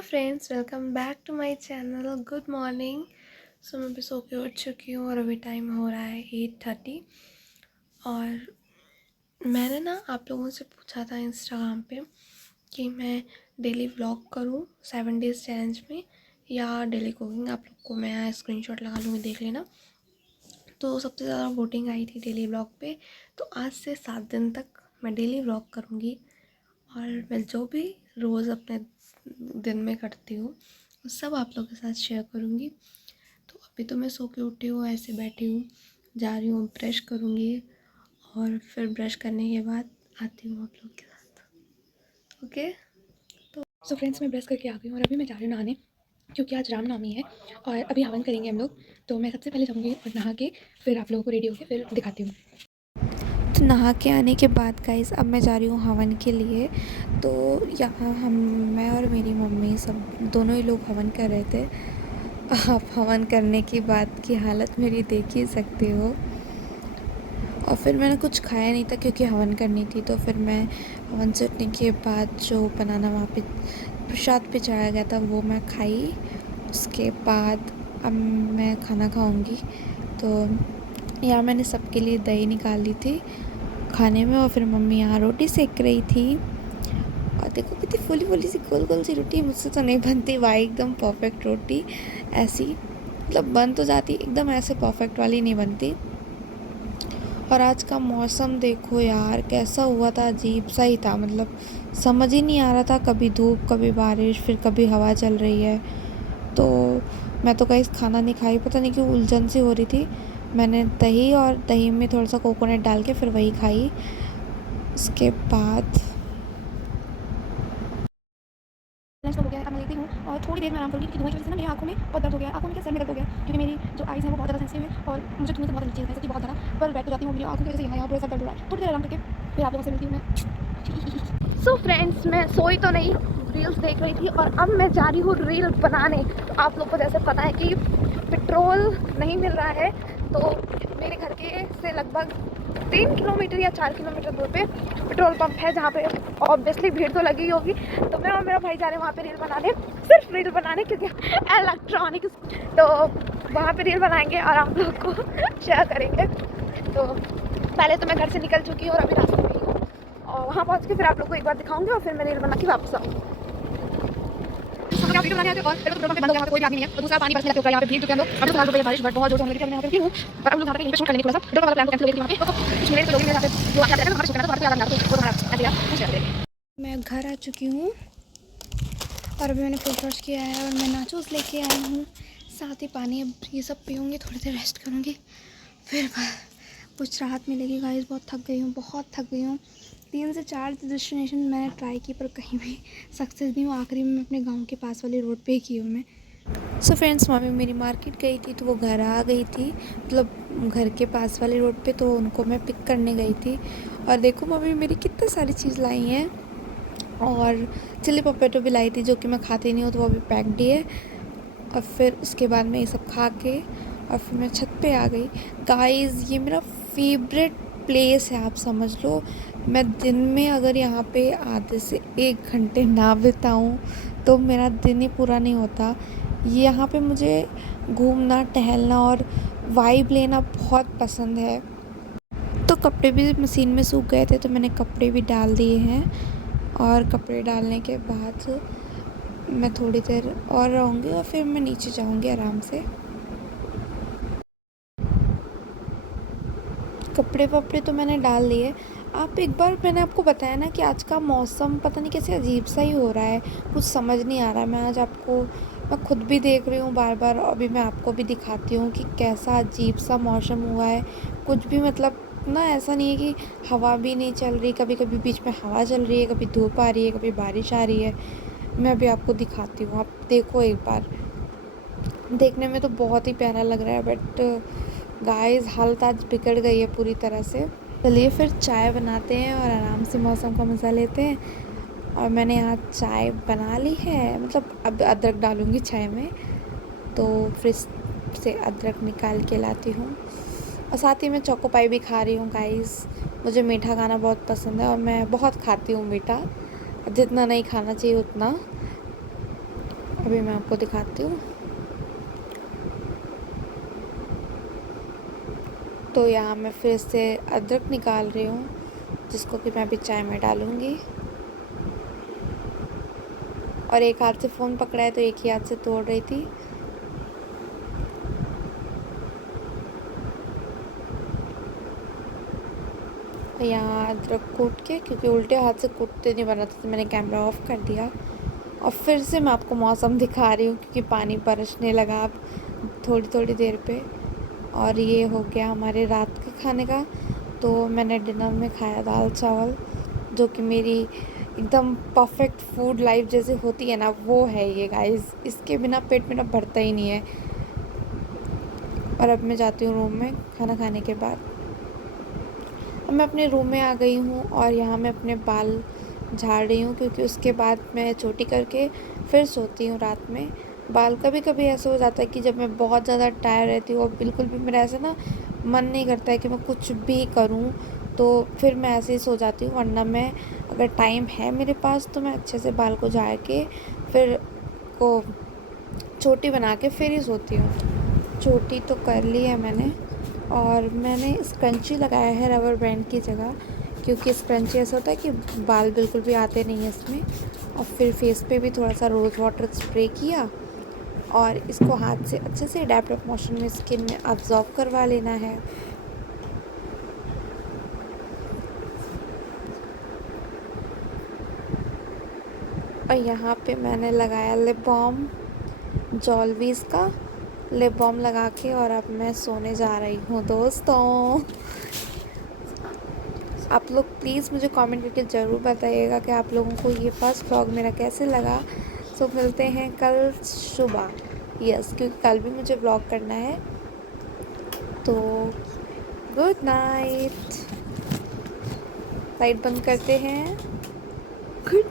Hello friends, welcome back to my channel. Good morning. So मैं भी सो के उठ चुकी हूँ और अभी टाइम हो रहा है 8:30। और मैंने ना आप लोगों से पूछा था इंस्टाग्राम पे कि मैं डेली व्लॉग करूँ 7 डेज़ चैलेंज में या डेली कुकिंग। आप लोग को मैं स्क्रीनशॉट लगा लूँगी, देख लेना। तो सबसे ज़्यादा वोटिंग आई थी डेली व्लॉग पे। तो आज से 7 दिन तक मैं डेली व्लॉग करूँगी और मैं जो भी रोज़ अपने दिन में करती हूँ वो सब आप लोगों के साथ शेयर करूँगी। तो अभी तो मैं सो के उठी हूँ, ऐसे बैठी हूँ, जा रही हूँ ब्रश करूँगी और फिर ब्रश करने के बाद आती हूँ आप लोग के साथ। ओके। सो फ्रेंड्स, मैं ब्रश करके आ गई हूँ और अभी मैं जा रही हूँ नहाने, क्योंकि आज रामनवमी है और अभी हवन करेंगे हम लोग। तो मैं सबसे पहले जाऊँगी और नहा के फिर आप लोगों को रेडी होकर फिर दिखाती हूँ। तो नहा के आने के बाद गाइस अब मैं जा रही हूँ हवन के लिए। तो यहाँ मैं और मेरी मम्मी सब दोनों ही लोग हवन कर रहे थे। आप हवन करने की बात की हालत मेरी देख ही सकते हो। और फिर मैंने कुछ खाया नहीं था क्योंकि हवन करनी थी। तो फिर मैं हवन से उठने के बाद जो बनाना वहाँ पे प्रसाद पे चढ़ाया गया था वो मैं खाई। उसके बाद अब मैं खाना खाऊंगी। तो यहाँ मैंने सबके लिए दही निकाल ली थी खाने में और फिर मम्मी यहाँ रोटी सेक रही थी। और देखो कितनी फुली फुली सी गोल गोल सी रोटी, मुझसे तो नहीं बनती भाई एकदम परफेक्ट रोटी। ऐसी मतलब बन तो जाती, एकदम ऐसे परफेक्ट वाली नहीं बनती। और आज का मौसम देखो यार कैसा हुआ था, अजीब सा ही था। मतलब समझ ही नहीं आ रहा था, कभी धूप कभी बारिश फिर कभी हवा चल रही है। तो मैं तो कहीं खाना नहीं खाई, पता नहीं क्यों उलझन सी हो रही थी। मैंने दही और दही में थोड़ा सा कोकोनट डाल के फिर वही खाई। उसके बाद लंच तो हो गया है, अब मैं लेती हूँ और थोड़ी देर में आराम करूँगी, क्योंकि धुआं की वजह से ना मेरी आँखों में बहुत दर्द हो गया है। आँखों में क्या, सर में दर्द हो गया है, क्योंकि मेरी जो आइज़ है वो बहुत ज़्यादा सेंसिटिव है और मुझे धुएँ से बहुत एलर्जी है, सच्ची बहुत ज़्यादा। पर बैठ तो जाती हूँ, मेरी आँखों की वजह से यहाँ पूरा सर दर्द हो रहा है। थोड़ी देर आराम करके फिर आप लोगों से मिलती हूँ मैं। सो फ्रेंड्स, मैं सोई तो नहीं, रील्स देख रही थी और अब मैं जा रही हूँ रील बनाने। तो आप लोग को जैसे पता है कि पेट्रोल नहीं मिल रहा है, तो मेरे घर के से लगभग 3 किलोमीटर या 4 किलोमीटर दूर पे पेट्रोल पंप है, जहाँ पे ऑब्वियसली भीड़ तो लगी होगी। तो मैं और मेरा भाई जा रहे हैं वहाँ पे रील बनाने, सिर्फ रील बनाने, क्योंकि इलेक्ट्रॉनिक्स। तो वहाँ पे रील बनाएंगे और आप लोग को शेयर करेंगे। तो पहले तो मैं घर से निकल चुकी हूँ और अभी रास्ते में ही हूँ, और वहाँ पहुँच के फिर आप लोग को एक बार दिखाऊंगी और फिर मैं रील बना के वापस आऊँगी। हम लोग वीडियो बनाने आते हैं और पेट्रोल पंप पे बंद हो गया, वहाँ पे कोई भी आदमी नहीं है और दूसरा पानी बरसने लगता है यहाँ पे भीड़, क्योंकि हम लोग अभी तो फिलहाल रुपये बारिश बट बहुत जोर से होने लगी थी। यहाँ पे भीड़ हूँ और अब लोग यहाँ पे कहीं पे शूट करने की थोड़ा सा पेट्रोल वाला प्लान को कैंसिल हो गई थी वहाँ पे। तो कुछ मेरे लोग यहाँ पे जो आगे आते हैं वहाँ पे शूट करना, तो वहाँ पे याद नहीं आता, तो वो हमारा ऐसे यार कुछ कर देंगे। मैं घर आ चुकी हूँ और अभी मैंने फेस वॉश किया है और मैं नाचोस लेके आई हूँ, साथ ही पानी। अब ये सब पीऊँगी, थोड़ी देर रेस्ट करूँगी, फिर कुछ राहत मिलेगी। गाइस बहुत थक गई हूँ, बहुत थक गई हूँ। 3 से 4 डेस्टिनेशन मैंने ट्राई की पर कहीं भी सक्सेस नहीं हूँ। आखिरी में मैं अपने गांव के पास वाली रोड पे ही की हूँ मैं। सो फ्रेंड्स, मम्मी मेरी मार्केट गई थी तो वो घर आ गई थी, मतलब घर के पास वाली रोड पे। तो उनको मैं पिक करने गई थी और देखो मम्मी मेरी कितनी सारी चीज़ लाई हैं। और चिली पपेटो भी लाई थी जो कि मैं खाती नहीं हूँ, तो वो अभी पैक्ड ही है। और फिर उसके बाद मैं ये सब खा के और फिर मैं छत पे आ गई। गाइस ये मेरा फेवरेट प्लेस है, आप समझ लो। मैं दिन में अगर यहाँ पे आधे से 1 घंटे ना बिताऊँ तो मेरा दिन ही पूरा नहीं होता। यहाँ पे मुझे घूमना टहलना और वाइब लेना बहुत पसंद है। तो कपड़े भी मशीन में सूख गए थे तो मैंने कपड़े भी डाल दिए हैं। और कपड़े डालने के बाद मैं थोड़ी देर और रहूँगी और फिर मैं नीचे जाऊँगी आराम से। कपड़े वपड़े तो मैंने डाल लिए। आप एक बार, मैंने आपको बताया ना कि आज का मौसम पता नहीं कैसे अजीब सा ही हो रहा है, कुछ समझ नहीं आ रहा है। मैं खुद भी देख रही हूँ बार बार, अभी मैं आपको भी दिखाती हूँ कि कैसा अजीब सा मौसम हुआ है। कुछ भी मतलब ना ऐसा नहीं है कि हवा भी नहीं चल रही, कभी कभी बीच में हवा चल रही है, कभी धूप आ रही है, कभी बारिश आ रही है। मैं अभी आपको दिखाती हूँ, आप देखो एक बार। देखने में तो बहुत ही प्यारा लग रहा है बट गाइस हालत आज बिगड़ गई है पूरी तरह से। चलिए फिर चाय बनाते हैं और आराम से मौसम का मज़ा लेते हैं। और मैंने यहाँ चाय बना ली है, मतलब अब अदरक डालूँगी चाय में, तो फ्रिज से अदरक निकाल के लाती हूँ। और साथ ही मैं चोको पाई भी खा रही हूँ गाइस। मुझे मीठा खाना बहुत पसंद है और मैं बहुत खाती हूँ मीठा, जितना नहीं खाना चाहिए उतना। अभी मैं आपको दिखाती हूँ। तो यहाँ मैं फिर से अदरक निकाल रही हूँ, जिसको कि मैं अभी चाय में डालूँगी। और एक हाथ से फ़ोन पकड़ा है तो एक ही हाथ से तोड़ रही थी। यहाँ अदरक कूट के, क्योंकि उल्टे हाथ से कूटते नहीं बना था तो मैंने कैमरा ऑफ कर दिया। और फिर से मैं आपको मौसम दिखा रही हूँ, क्योंकि पानी बरसने लगा अब थोड़ी थोड़ी देर पे। और ये हो गया हमारे रात के खाने का। तो मैंने डिनर में खाया दाल चावल, जो कि मेरी एकदम परफेक्ट फूड लाइफ जैसे होती है ना, वो है ये गाइस। इसके बिना पेट मेरा भरता ही नहीं है। और अब मैं जाती हूँ रूम में खाना खाने के बाद। अब मैं अपने रूम में आ गई हूँ और यहाँ मैं अपने बाल झाड़ रही हूँ, क्योंकि उसके बाद मैं चोटी करके फिर सोती हूँ रात में। बाल कभी कभी ऐसा हो जाता है कि जब मैं बहुत ज़्यादा टायर्ड रहती हूँ और बिल्कुल भी मेरा ऐसा ना मन नहीं करता है कि मैं कुछ भी करूँ, तो फिर मैं ऐसे ही सो जाती हूँ। वरना मैं, अगर टाइम है मेरे पास, तो मैं अच्छे से बाल को झाड़ के फिर को चोटी बना के फिर ही सोती हूँ। चोटी तो कर ली है मैंने, और मैंने स्क्रंची लगाया है रबर बैंड की जगह, क्योंकि स्क्रंची ऐसा होता है कि बाल बिल्कुल भी आते नहीं हैं इसमें। और फिर फेस पे भी थोड़ा सा रोज़ वाटर स्प्रे किया, और इसको हाथ से अच्छे से एडेप्टिव मोशन में स्किन में अब्जॉर्ब करवा लेना है। और यहाँ पे मैंने लगाया लिप बाम, जॉलवीज़ का लिप बाम लगा के, और अब मैं सोने जा रही हूँ दोस्तों। आप लोग प्लीज़ मुझे कमेंट करके ज़रूर बताइएगा कि आप लोगों को ये फर्स्ट व्लॉग मेरा कैसे लगा। सो मिलते हैं कल सुबह, यस, क्योंकि कल भी मुझे व्लॉग करना है। तो गुड नाइट, लाइट बंद करते हैं। गुड